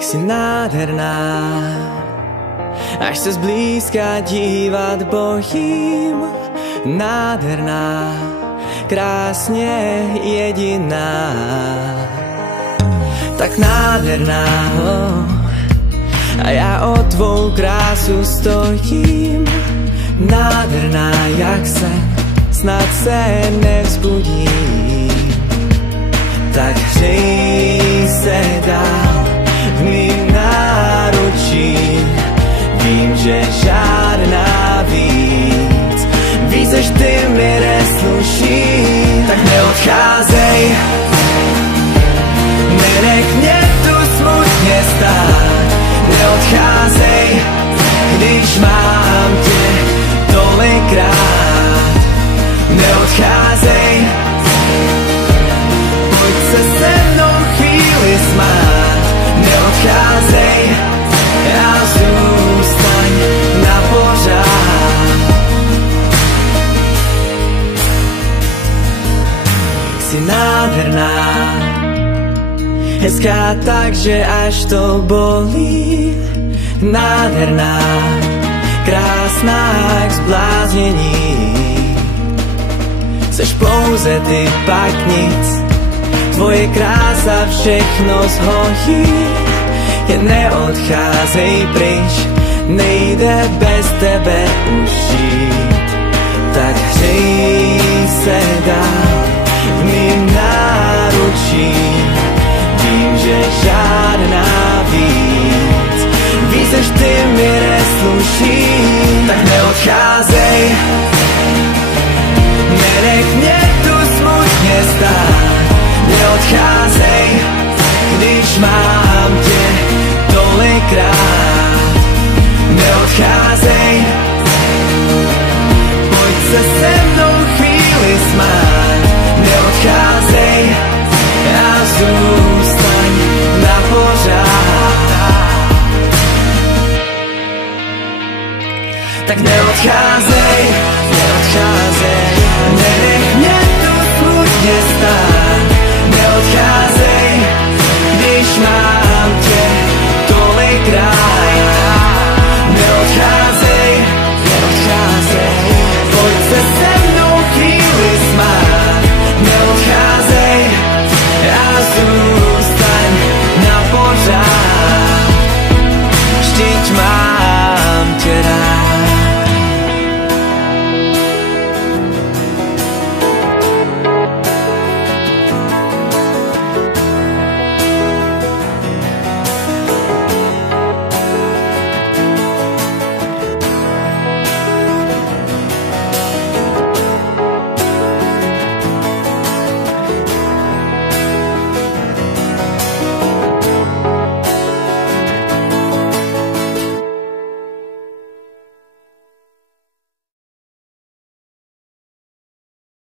si nádherná, až se zblízka dívat bojím. Nádherná, krásně jediná, tak nádherná, a já o tvou krásu stojím. Nádherná, jak se snad se nevzbudím, tak hřej se dál v mým náručí. Vím, že žádná víc než ty mi nesluší. Tak neodcházej, nenech mě tu smutně stát. Neodcházej, když mám tě tolikrát. Neodcházej, pojď se se mnou chvíli smát. Neodcházej, a zůstaň na pořád. Jsi nádherná, hezká tak, že až to bolí. Nádherná, krásná k zbláznění. Seš pouze ty, pak nic, tvoje krása všechno zhojí. Jen neodcházej pryč, nejde bez tebe už žít. Tak hřej se dál v mým náručí. Vím, že žádná víc než ty mi nesluší. Tak neodcházej, nenech mě tu smutně stát. Neodcházej, když mám tě tolikrát. Neodcházej, pojď se se mnou chvíli smát. Neodcházej a zůstaň na pořád. Tak neodcházej,